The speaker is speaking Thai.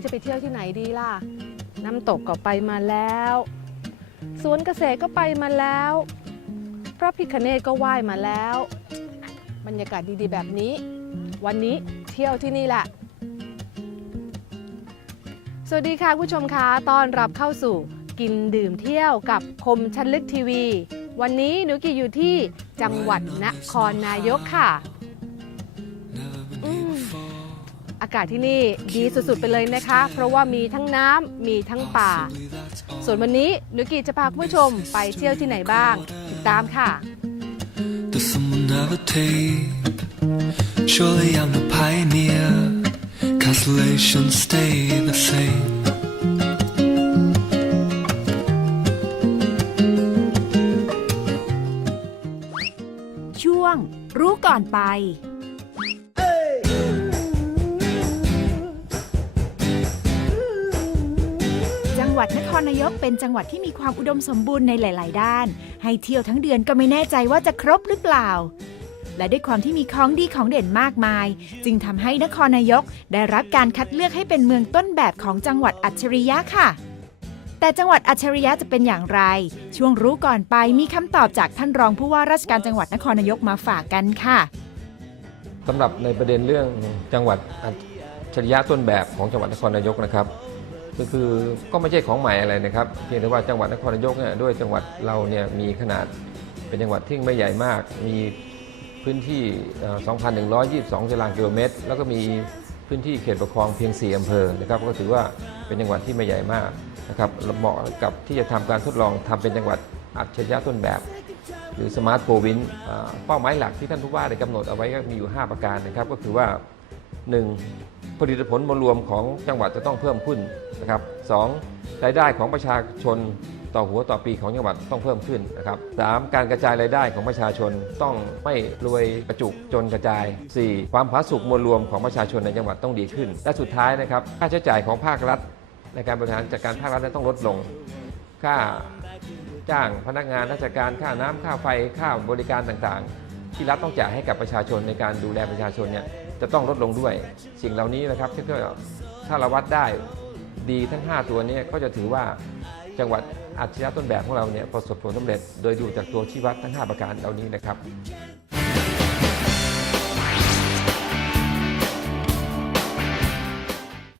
นี้จะไปเที่ยวที่ไหนดีล่ะ น้ำตกก็ไปมาแล้ว สวนเกษตรก็ไปมาแล้ว พระพิคเนตก็ไหว้มาแล้ว บรรยากาศดีๆแบบนี้ วันนี้เที่ยวที่นี่แหละสวัสดีค่ะผู้ชมคะตอนรับเข้าสู่กินดื่มเที่ยวกับคมชันลึกทีวี วันนี้หนูกีอยู่ที่จังหวัดนครนายกค่ะ อืมอากาศที่นี่ดีสุดๆไปเลยนะคะ เพราะว่ามีทั้งน้ำมีทั้งป่า ส่วนวันนี้หนูกีจะพาคุณผู้ชมไปเที่ยวที่ไหนบ้าง ติดตามค่ะ Does someone have a tape? Surely I'm the pioneer. Constellations stay the same. ช่วงรู้ก่อนไป วัดนครนายกเป็นจังหวัดที่มีความอุดมสมบูรณ์ในหลาย ๆ ด้าน ให้เที่ยวทั้งเดือนก็ไม่แน่ใจว่าจะครบหรือเปล่า และด้วยความที่มีของดีของเด่นมากมาย จึงทำให้นครนายกได้รับการคัดเลือกให้เป็นเมืองต้นแบบของจังหวัดอัจฉริยะค่ะ แต่จังหวัดอัจฉริยะจะเป็นอย่างไร ช่วงรู้ก่อนไปมีคำตอบจากท่านรองผู้ว่าราชการจังหวัดนครนายกมาฝากกันค่ะสำหรับในประเด็นเรื่องจังหวัดอัจฉริยะต้นแบบของจังหวัดนครนายกนะครับ ก็คือก็ไม่ใช่ของใหม่อะไรนะครับ เพียงแต่ว่าจังหวัดนครนายกเนี่ยด้วยจังหวัดเราเนี่ยมีขนาดเป็นจังหวัดที่ไม่ใหญ่มาก มีพื้นที่ 2,122ตารางกิโลเมตร แล้วก็มีพื้นที่เขตปกครองเพียง 4อำเภอนะครับก็ถือว่าเป็นจังหวัดที่ไม่ใหญ่มากนะครับเหมาะกับที่จะทำการทดลองทำเป็นจังหวัดอัจฉริยะต้นแบบ หรือสมาร์ทโ v วินเป้าหมายหลักที่ท่านผู้ว่าได้กำหนดเอาไว้ก็มีอยู่ 5 ประการนะครับก็คือว่า 1. ผลิตผลมวลรวมของจังหวัดจะต้องเพิ่มขึ้นนะครับสองรายได้ของประชาชนต่อหัวต่อปีของจังหวัดต้องเพิ่มขึ้นนะครับสามการกระจายรายได้ของประชาชนต้องไม่รวยกระจุจนกระจาย 4. ความผาสุกมวลรวมของประชาชนในจังหวัดต้องดีขึ้น และสุดท้ายนะครับค่าใช้จ่ายของภาครัฐ ในการบริหารจัดการภาครัฐต้องลดลง ค่าจ้างพนักงานราชการค่าน้ำค่าไฟค่าบริการต่างๆ ที่รัฐต้องจ่ายให้กับประชาชนในการดูแลประชาชนเนี่ย จะต้องลดลงด้วย สิ่งเหล่านี้นะครับที่ถ้าเราวัดได้ดีทั้ง 5 ตัวนี้ก็จะถือว่าจังหวัดอัจฉริยะต้นแบบของเราเนี่ยประสบผลสำเร็จ โดยดูจากตัวชี้วัดทั้ง 5 ประการเหล่านี้นะครับ